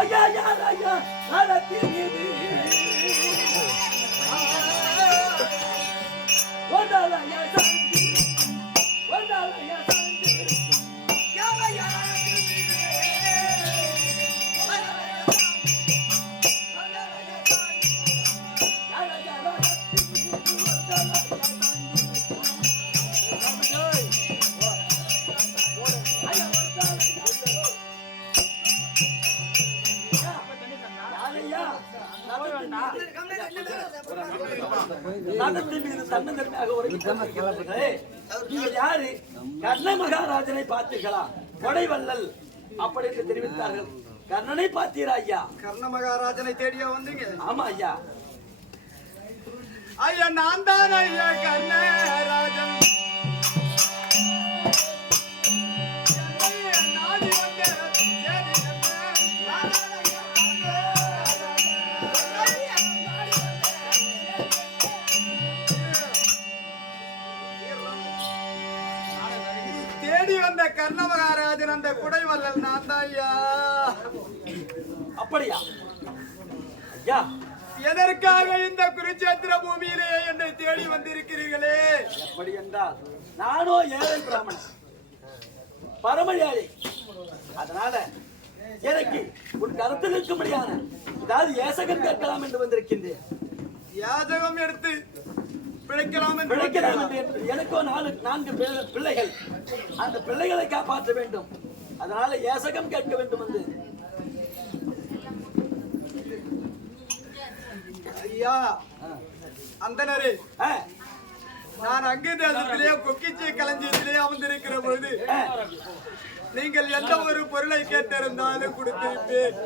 ஐயா யார் ஐயா நடத்தினீது ஒன்றால் ஐயா சாந்தி ஒன்றால் ஐயா நடத்தின் மீது தன்னந்தன்மையாக உரைக்கிறார்களே நீங்கள் யாரு? கர்ண மகாராஜனை பார்த்தீர்களா? கொடைவல்லல் அப்படி என்று தெரிவித்தார்கள். கர்ணனை பார்த்தீரா ஐயா? கர்ண மகாராஜனை தேடியா வந்தீங்க? ஆமா ஐயா. ஐயா நான் தான் ஐயா கர்ணராஜன் அப்படியா? ஐயா. எதற்காக இந்த குருச்சேத்திர பூமியிலே என்னை தேடி வந்திருக்கிறீர்களே? அப்படி என்றால் நானோ ஏழை பிராமணன். பரம ஏழை அதனால எனக்கு உன் கருத்தில் இருக்கும்படியான ஏதாவது ஏசகம் கேட்கலாம் என்று வந்திருக்கின்றேன். யாதகம் எடுத்து பிழைக்கலாம் பிழைக்கலாம் என்று எனக்கோ நாலு நான்கு பிள்ளைகள். அந்த பிள்ளைகளை காப்பாற்ற வேண்டும். அதனால ஏசகம் கேட்க வேண்டும் என்று. ஐயா. அந்தனரே. நான் அங்கு தேசத்திலே கொக்கிச்சி களஞ்சியத்திலே அமர்ந்திருக்கிற பொழுது நீங்கள் எந்த ஒரு பொருளை கேட்டிருந்தாலும் கொடுத்திருப்பேன்.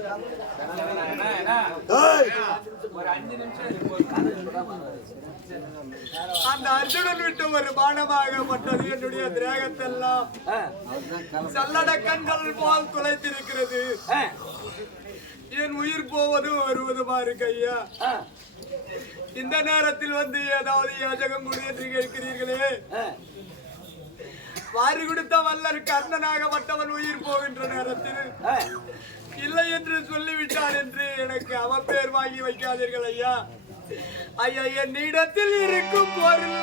அந்த அர்ஜுனன் விட்டு ஒரு பானமாகப்பட்டது என்னுடைய திரேகத்தெல்லாம். சல்லட கண்கள் போல் துளைத்திருக்கிறது. என் உயிர் போவதும் வருவதுமா இருக்கு ஐயா. இந்த நேரத்தில் வந்து ஏதாவது யாஜகம் கொடு என்று கேட்கிறீர்களே. வாரி கொடுத்த வல்லர் கர்ணனாகப்பட்டவன் உயிர் போகின்ற நேரத்தில் இல்லை என்று சொல்லிவிட்டார் என்று எனக்கு அவப்பேர் வாங்கி வைக்காதீர்கள் ஐயா. ஐயா என்னிடத்தில் இருக்கும் பொருள்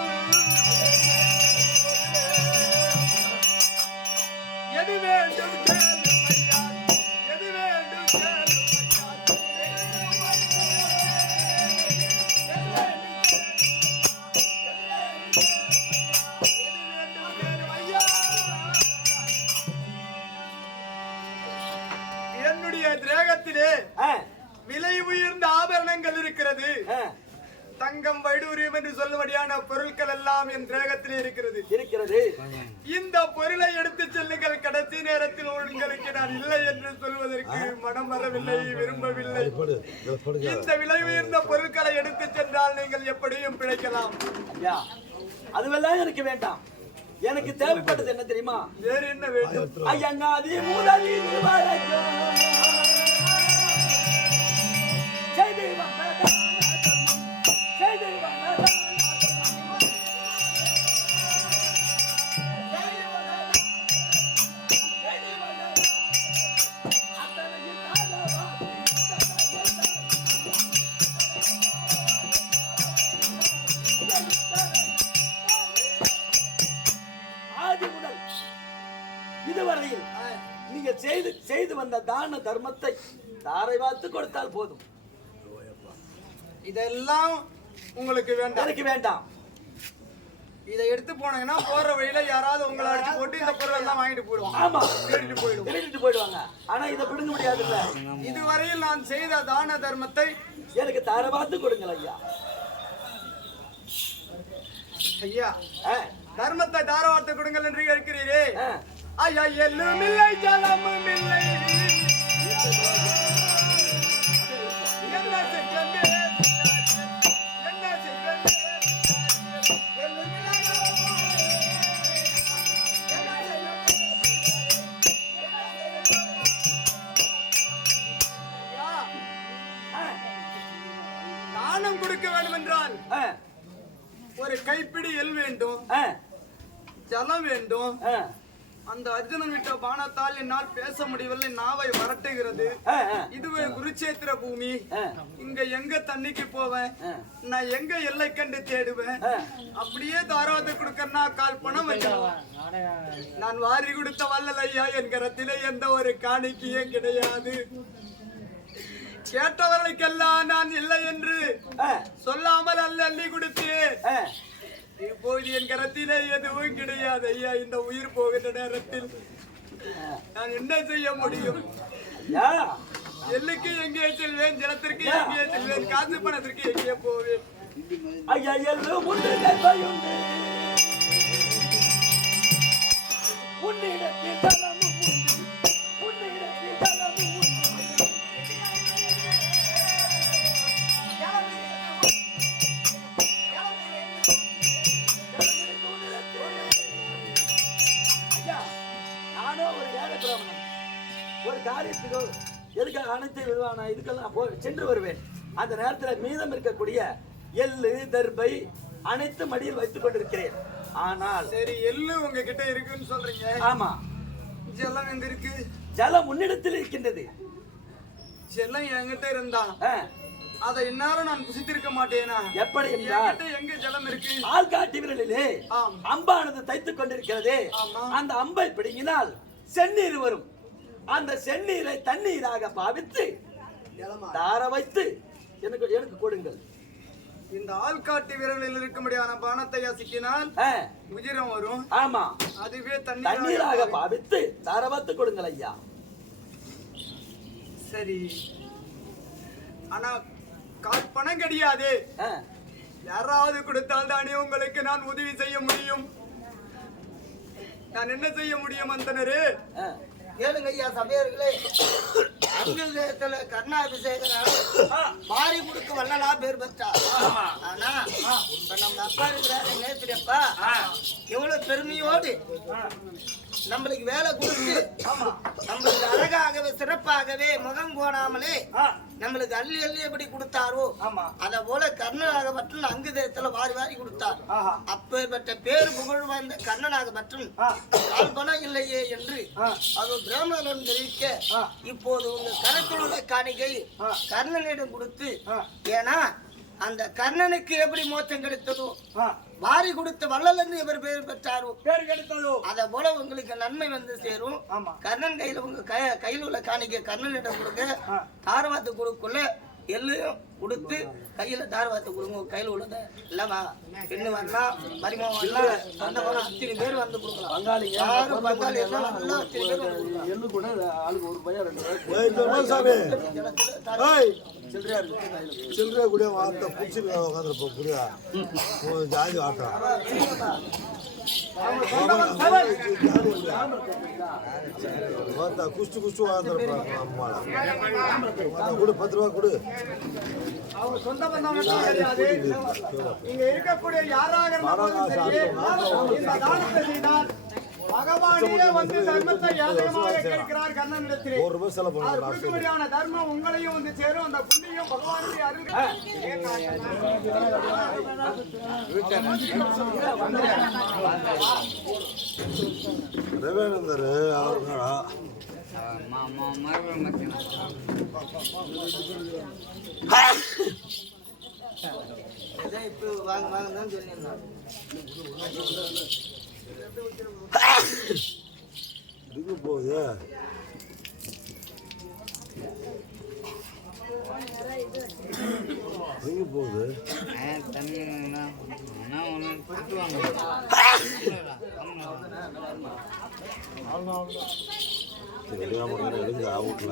எது வேண்டும்? நான் இல்லை என்று சொல்வதற்கு மனம் வரவில்லை விரும்பவில்லை. இந்த விலை உயர்ந்த பொருட்களை எடுத்து சென்றால் நீங்கள் எப்படியும் பிழைக்கலாம். ஐயா அதுவெல்லாம் எனக்கு வேண்டாம். எனக்கு தேவைப்பட்டது என்ன தெரியுமா? வேறு என்ன வேண்டும்? ஐயங்காதி முதலில் வரைக்கும் வந்த தான தர்மத்தை தாரை பார்த்து கொடுத்தால் போதும். இதெல்லாம் உங்களுக்கு வேண்டாம். எனக்கு வேண்டாம். இதை எடுத்து போனீங்கன்னா போற வழியில யாராவது உங்களை அடிச்சு போட்டு இந்த பொருள் எல்லாம் வாங்கிட்டு போயிடுவாங்க. ஆமா. திருடிட்டு போயிடுவோம் திருடிட்டு போயிடுவாங்க. ஆனா இதை பிடுங்க முடியாதுல்ல. இதுவரையில் நான் செய்த தான தர்மத்தை எனக்கு தாரை பார்த்து கொடுங்கள் ஐயா. ஐயா தர்மத்தை தாரவார்த்தை கொடுங்கள் என்று கேட்கிறீரே. ஐயா எல்லும் இல்லை ஜலமும் இல்லை தானம் கொடுக்க வேண்டும் என்றால் ஒரு கைப்பிடி எல் வேண்டும் ஜலம் வேண்டும். அந்த அர்ஜுனன் விட்ட பானத்தால் என்னால் பேச முடியவில்லை நாவை வரட்டுகிறது. இதுவே குருச்சேத்திர பூமி. இங்க எங்க தண்ணிக்கு போவேன். நான் எங்க எல்லை கண்டு தேடுவேன். அப்படியே தாராவது கொடுக்கறனா கால் பணம் நான் வாரி கொடுத்த வல்லல் ஐயா என் கரத்திலே எந்த ஒரு காணிக்கையும் கிடையாது. கேட்டவர்களுக்கெல்லாம் நான் இல்லை என்று சொல்லாமல் அல்ல அள்ளி கொடுத்து. இப்போது என் கரத்திலே எதுவும் கிடையாது ஐயா இந்த உயிர் போகின்ற நேரத்தில் நான் என்ன செய்ய முடியும் எல்லுக்கு எங்கே செல்வேன் ஜலத்திற்கு எங்கே செல்வேன் காசு பணத்திற்கு எங்கே போவேன் ஐயா, எல்லாம். உன்னிடத்தில் ஒரு காரியத்துக்கோ எதுக்காக அனைத்து விதமான இதுக்கெல்லாம் போ சென்று வருவேன். அந்த நேரத்தில் மீதம் இருக்கக்கூடிய எள்ளு தர்பை அனைத்து மடியில் வைத்துக் கொண்டிருக்கிறேன். ஆனால் சரி எள்ளு உங்ககிட்ட இருக்குன்னு சொல்றீங்க. ஆமா. ஜலம் எங்க இருக்கு? ஜலம் உன்னிடத்தில் இருக்கின்றது. ஜலம் என்கிட்ட இருந்தா அதை என்னாலும் நான் புசித்திருக்க மாட்டேனா? எப்படி என்றால் எங்க ஜலம் இருக்கு? ஆள்காட்டி விரலிலே. அம்பானது தைத்துக் கொண்டிருக்கிறதே. ஆமா. அந்த அம்பை பிடுங்கினால் செந்நீர் வரும். அந்த செந்நீரை தண்ணீராக பாவித்து தார வைத்து எனக்கு எனக்கு கொடுங்கள். இந்த ஆள்காட்டி விரலில் இருக்கும்படியான பானத்தை அசிக்கினால் ஆ, உஜிரம் வரும். ஆமா. அதுவே தண்ணீராக பாவித்து தார வைத்து கொடுங்கள் ஐயா. சரி. ஆனா கால் பணம் கிடையாது யாராவது கொடுத்தால் தானே உங்களுக்கு நான் உதவி செய்ய முடியும். நான் என்ன செய்ய முடியும் அந்தனரு கேளுங்க ஐயா சபையர்களே. அங்கிலத்துல கர்ணாபிஷேகனால மாறி கொடுக்க வல்லலா பேர் பெற்றார். ஆனா இப்ப நம்ம அப்பா இருக்கிறாரு நேத்திரி அப்பா எவ்வளவு பெருமையோடு நம்மளுக்கு வேலை கொடுத்து நம்மளுக்கு அழகாகவே சிறப்பாகவே முகம் கோணாமலே நம்மளுக்கு அள்ளி அள்ளி எப்படி கொடுத்தாரோ. அத போல கர்ணனாகப்பட்டன் அங்குதேயத்துல வாரி வாரி கொடுத்தார். அப்பேற்பட்ட பேர் புகழ் வாய்ந்த கர்ணனாகப்பட்டன் கால் பணம் இல்லையே என்று அது பிராமணன் தெரிவிக்க இப்போது உங்க கரத்தில் உள்ள காணிக்கை கர்ணனிடம் கொடுத்து ஏன்னா அந்த கர்ணனுக்கு எப்படி மோட்சம் கிடைத்ததோ வாரி கொடுத்த வள்ளலன்னு இவர் பேர் பெற்றாரோ பேர் கிடைத்ததோ. அத போல உங்களுக்கு நன்மை வந்து சேரும். ஆமா. கர்ணன் கையில உங்க கை- கையில உள்ள காணிக்கை கர்ணனிடம் கொடுங்க. தாரவாத்து கொடுக்குள்ள எள்ளையும் கொடுத்து கையில தாரவாத்து கொடுங்க. கையில உள்ளத இல்லவா பெண்ணு வரலாம் மரிமம் வரலாம் சொந்த போனா அத்தனை பேர் வந்து கொடுக்கலாம். பங்காளிங்க யாரும் பங்காளி எல்லாம் நல்லா அத்தனை பேர் எள்ளு கூட ஆளுக்கு ஒரு பையன் ரெண்டு சில்லறையா கூட வார்த்தை பிடிச்சிருக்க உட்காந்துருப்போம் புரியா உன் ஜாதி ஆட்டம் வார்த்தா குஷ்டு குஷ்டு வாழ்ந்துருப்பாங்க அம்மாடா வார்த்தா கொடு பத்து ரூபா கொடு. அவங்க சொந்த பந்தம் கிடையாது. இங்க இருக்கக்கூடிய யாராக இருந்தாலும் இந்த தானத்தை செய்தால் பகவானே வந்து தர்மத்தை யாதகமாக கேட்கிறார் கண்ணனிடத்திலே ஒரு ரூபாய் செலவு கொடுக்கும்படியான தர்மம் உங்களையும் வந்து சேரும் அந்த புண்ணியம் பகவானுடைய அருள் ரவேனந்தர் அவருங்களா இதான் இப்ப வாங்க வாங்க தான் சொல்லியிருந்தாங்க எதுக்கு போகுது எங்க போகுது தெரியாம எழுந்து அவுட்ல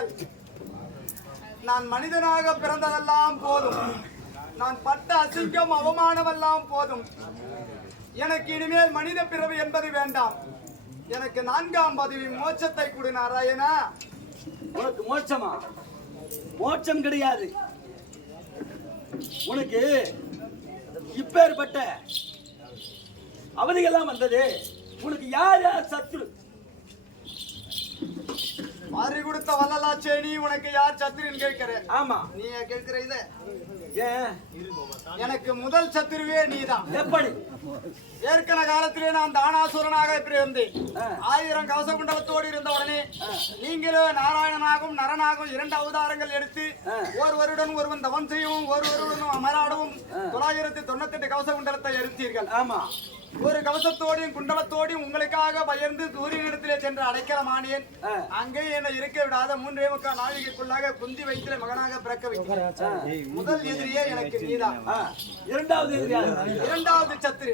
வந்தீர்கள் நான் மனிதனாக பிறந்ததெல்லாம் போதும். நான் பட்ட அசிங்கம் அவமானமெல்லாம் போதும். எனக்கு இனிமேல் மனித பிறவி என்பது வேண்டாம். எனக்கு நான்காம் பதவி மோட்சத்தை கொடு நாராயணா. உனக்கு மோட்சமா? மோட்சம் கிடையாது. உனக்கு இப்பேற்பட்ட அவதிகள்லாம் வந்தது. உனக்கு யார் யார் சத்ரு? மாறி கொடுத்த வல்லலாச்சேனி உனக்கு யார் சத்துருன்னு கேட்கிறேன் ஆமா நீ கேட்கிற இத? எனக்கு முதல் சத்துருவே நீதான். எப்படி? ஏற்கன காலத்திலே நான் தானாசுரனாக பிறந்தேன். ஆயிரம் கவச குண்டலத்தோடு இருந்த உடனே நீங்களும் நாராயணனாகவும் நரனாகவும் இரண்டு அவதாரங்கள் எடுத்து. ஒருவருடன் ஒருவன் தவம் செய்யவும் ஒருவருடன் அமராடவும் தொள்ளாயிரத்தி தொண்ணூத்தி எட்டு கவச குண்டலத்தை எடுத்தீர்கள் ஆமா. ஒரு கவசத்தோடையும் குண்டலத்தோடையும் உங்களுக்காக பயந்து சூரியனிடத்திலே சென்று அடைக்கலமானேன். அங்கே என்னை இருக்க விடாத மூன்றே முக்கால் நாழிகைக்குள்ளாக குந்தி வைத்திலே மகனாக பிறக்க வைத்தேன் முதல் எதிரியே எனக்கு நீதான். இரண்டாவது? இரண்டாவது சத்துரு.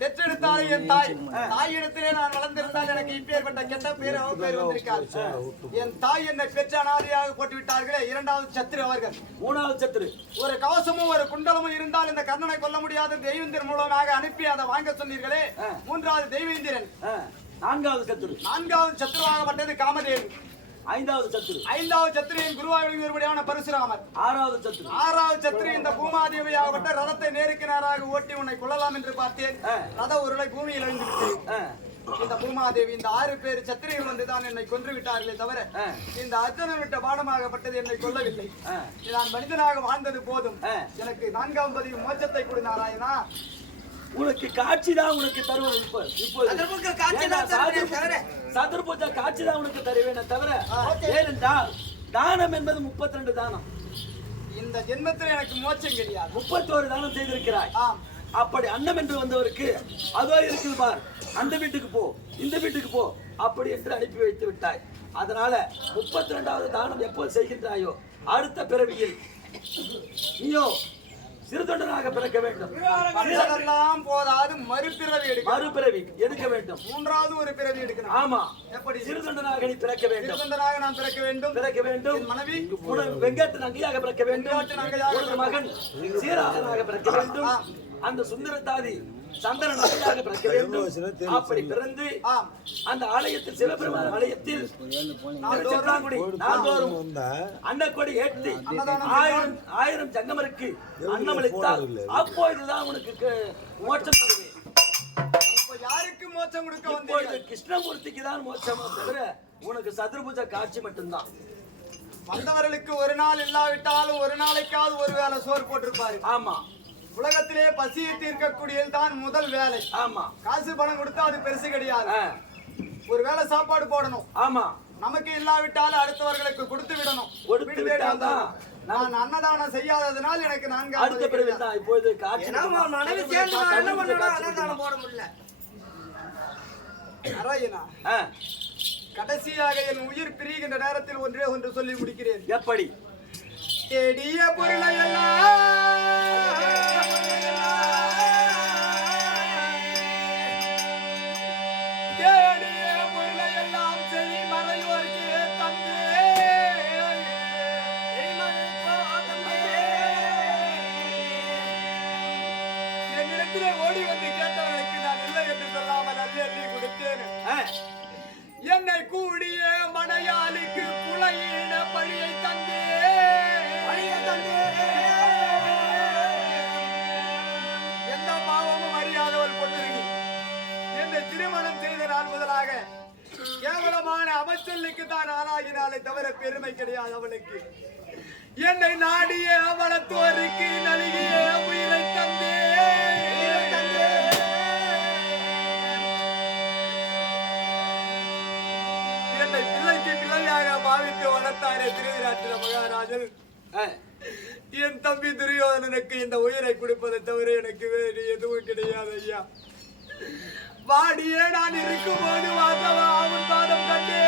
பெற்றெடுத்தாலே என் தாய் தாயிடத்திலே நான் வளர்ந்திருந்தால் எனக்கு இப்பேற்பட்ட கெட்ட பேர் அவ பேர் வந்திருக்காள் என் தாய் என்னை பெற்ற அனாதையாக போட்டு விட்டார்களே இரண்டாவது சத்துரு அவர்கள். மூணாவது சத்துரு ஒரு கவசமும் ஒரு குண்டலமும் இருந்தால் இந்த கர்ணனை கொல்ல முடியாத தெய்வந்திரன் மூலமாக அனுப்பி அதை வாங்க சொன்னீர்களே. மூன்றாவது தெய்வேந்திரன். நான்காவது சத்துரு நான்காவது சத்துருவாகப்பட்டது காமதேவன். ஐந்தாவது சத்துரு ஐந்தாவது சத்துரு என் குருவாயூர் ஒருபடியான பரசுராமர். ஆறாவது சத்துரு ஆறாவது சத்துரு இந்த பூமாதேவியாகப்பட்ட ரதத்தை நேருக்கு நேராக ஓட்டி உன்னை கொள்ளலாம் என்று பார்த்தேன். ரத உருளை பூமியில் ஆ, இந்த பூமாதேவி இந்த ஆறு பேர் சத்திரிகள் வந்துதான் என்னை கொன்று விட்டார்களே தவிர. இந்த அர்ஜுனன் விட்ட பாடமாகப்பட்டது என்னை கொல்லவில்லை. நான் மனிதனாக வாழ்ந்தது போதும். எனக்கு நான்காம் பதிவு மோட்சத்தை கொடு நாராயணா. உனக்கு காட்சி தான் உனக்கு இப்ப தருவேனே தவிர. சதுர்பூஜா காட்சி தான் உனக்கு தருவேனே தவிர ஏனென்றால் தானம் என்பது முப்பத்தி ரெண்டு தானம். இந்த ஜென்மத்தில் எனக்கு மோட்சம் கிடையாது முப்பத்தோரு தானம் செய்திருக்கிறாய். அப்படி அன்னம் என்று வந்தவருக்கு அதோ இருக்குது பார். அந்த வீட்டுக்கு போ இந்த வீட்டுக்கு போ அப்படி என்று அனுப்பி வைத்து விட்டாய். அதனால முப்பத்தி ரெண்டாவது தானம் எப்போது செய்கின்றாயோ அடுத்த பிறவியில். நீயோ சிறுதொண்டனாக பிறக்க வேண்டும். படித்ததெல்லாம் போதாது மறுபிறவி எடுக்க மறுபிறவி எடுக்க வேண்டும். மூன்றாவது ஒரு பிறவி எடுக்கணும். ஆமா. எப்படி? சிறுதொண்டனாக நீ பிறக்க வேண்டும். திருத்தந்தராக நான் பிறக்க வேண்டும். பிறக்க வேண்டும். மனைவி? வெங்கட்டு நங்கையாக பிறக்க வேண்டும். மகன் சீராகனாக பிறக்க வேண்டும். அந்த சுந்தரத்தாதி அப்படி பிறந்து அந்த ஆலயத்தில் சிவபெருமான் ஆலயத்தில் அன்னக்கொடி ஏற்றி ஆயிரம் ஆயிரம் ஜங்கமருக்கு அன்னமளித்தால் அப்பொழுதுதான் உனக்கு மோட்சம் தருவேன் யாருக்கு மோட்சம் கொடுக்க வந்தீர்கள்? கிருஷ்ணமூர்த்திக்கு தான் மோட்சம் தவிர உனக்கு சதுர்புஜ காட்சி மட்டும்தான். வந்தவர்களுக்கு ஒரு நாள் இல்லாவிட்டாலும் ஒரு நாளைக்காவது ஒரு வேளை சோறு போட்டிருப்பாரு. ஆமா. உலகத்திலே பசியை தீர்க்கக்கூடியது தான் முதல் வேலை. ஆமா. காசு பணம் கொடுத்தா அது பெருசு கிடையாது. ஒரு வேளை சாப்பாடு போடணும். ஆமா. நமக்கு இல்லாவிட்டாலும் அடுத்தவர்களுக்கு கொடுத்து விடணும். கொடுத்து விட்டால்தான். நான் அன்னதானம் செய்யாததுனால் எனக்கு நான்கு அடுத்த பிறவி தான் இப்பொழுது காட்சி மனைவி சேர்ந்து என்ன பண்ணணும் அன்னதானம் போட முடியல. ஆ, கடைசியாக என் உயிர் பிரிகின்ற நேரத்தில் ஒன்றே ஒன்று சொல்லி முடிக்கிறேன். எப்படி? தேடிய பொருளை எல்லாம் என்னை கூடிய மனையாளிக்கு புலையின பழியை தந்தே. கேவலமான அமைச்சலுக்கு தான் ஆளாகினாலே தவிர பெருமை கிடையாது அவளுக்கு. என்னை நாடிய அவளத்தோருக்கு நல்கிய உயிரை தந்தே. என்னை பிள்ளைக்கு பிள்ளையாக பாவித்து வளர்த்தாரே திருவிராட்டில மகாராஜன். என் தம்பி துரியோதனனுக்கு இந்த உயிரை கொடுப்பதை தவிர எனக்கு வேறு எதுவும் கிடையாது ஐயா. வாடியே நான் இருக்கும்போது வாசவா அவன் பாதம் கண்டே.